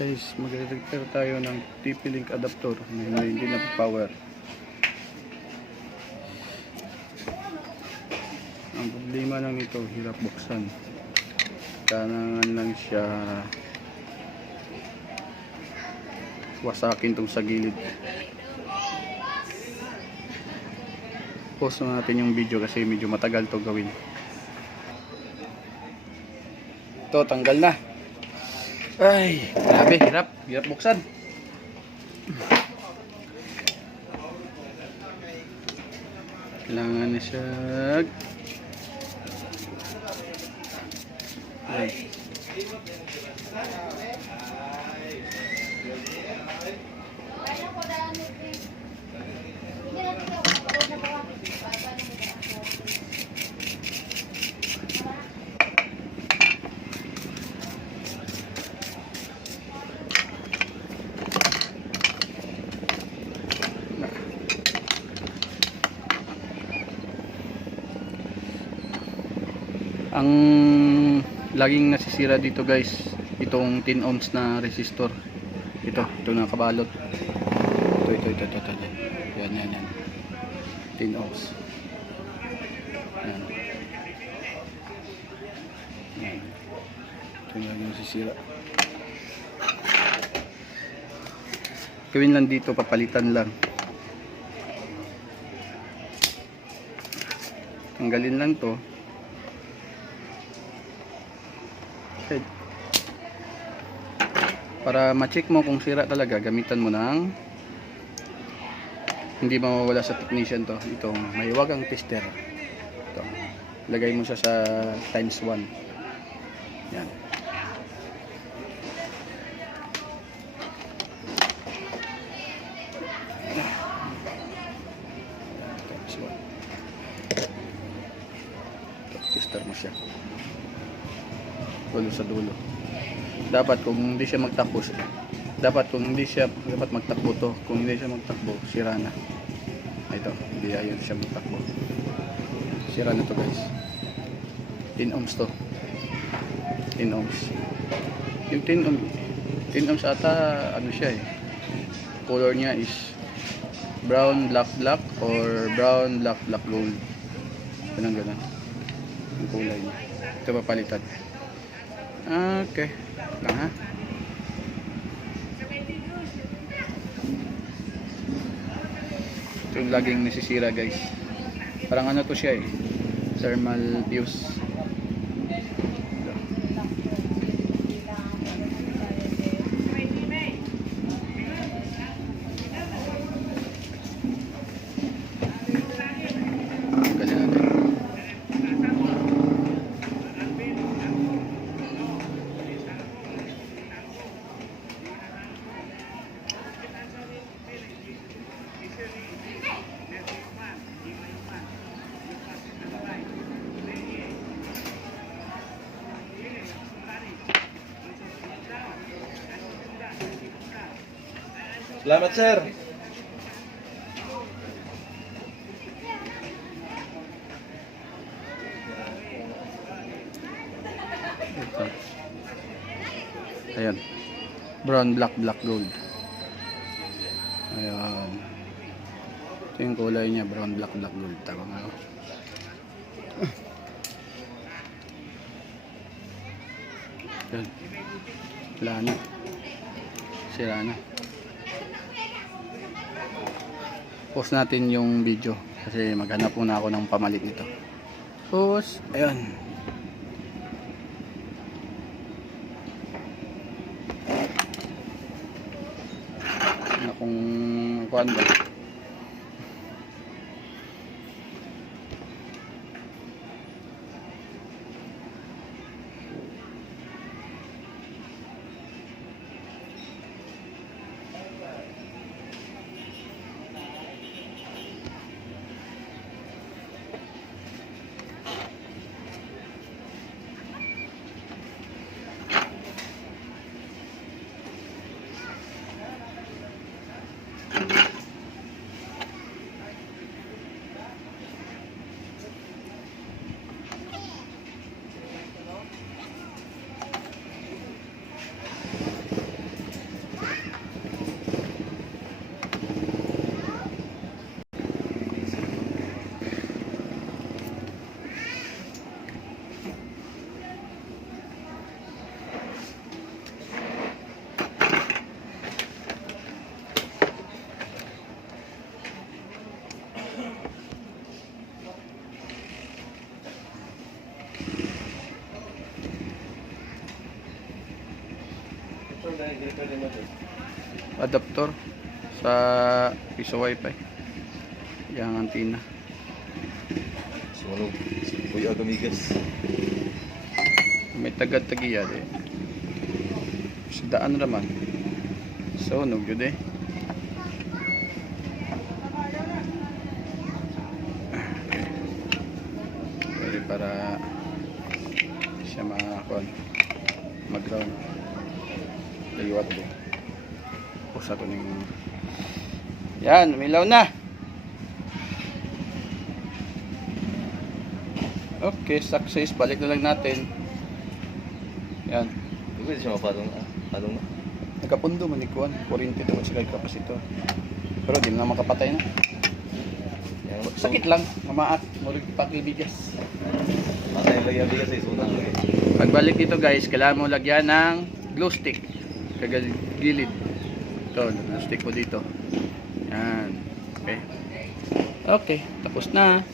Guys, magre-repair tayo ng TP-Link adapter na hindi na power. Ang problema lang nito, hirap buksan. Kailangan lang siya wasakin tong sa gilid. Pause na natin yung video kasi medyo matagal to gawin. Ito, tanggal na. Ay, grabe, hirap buksan. Kailangan na siya. Ay. Ang laging nasisira dito guys, itong 10 ohms na resistor. Ito na kabalot. Ito. Yan. 10 ohms. Yan. Ito yung nasisira. Gawin lang dito, papalitan lang. Tanggalin lang to. Para ma-check mo kung sira talaga, gamitan mo ng hindi mawawala sa technician to. Itong may wagang tester. Ito. Lagay mo siya sa times 1. Yan. Times 1. Tester mo siya. Dulo sa dulo. Dapat kung hindi siya magtakbo dapat magtakbo to. Kung hindi siya magtakbo, sira na. Ito, hindi ayun siya magtakbo, sira na to guys. 10 ohms to, 10 ohms. Yung 10 ohms ata ano siya color niya is brown black or brown black gold, ganun yung kulay niya. Ito papalitan. Okay lang ha. Ito yung laging nasisira guys. Parang ano to siya thermal fuse. Salamat, sir. Ito. Ayan. Brown, black gold. Ayan. Ito yung kulay niya, brown, black gold. Tama nga ako. Ayan. Wala na. Sira na. Pause natin yung video kasi maghanap muna ako ng pamalit nito. Pause. Ayun. Ano kung kuan ba? Adapter sa piso wifi. Yang antenna. Sunog. Kuya Agamigas. May tagad-tagiya eh. Sa daan naman. Sunog yun eh. Pwede para siya mag-ground. Liwat ko. Pusa to ng... Yan, umilaw na. Okay, success. Balik na lang natin. Yan. Hindi pwede siya mapatong na. Patong na. Nagkapundo man ikuan. 40 daw sila kapasito. Pero di na makapatay na. Yan. Sakit lang. Mamaat. Mulig pakibigas. Matay lagyan bigas sa isunang lagi. Pagbalik dito guys, kailangan mo lagyan ng glue stick. Kagilid. Ito, glue stick mo dito. Yan. Okay. Okay, tapos na.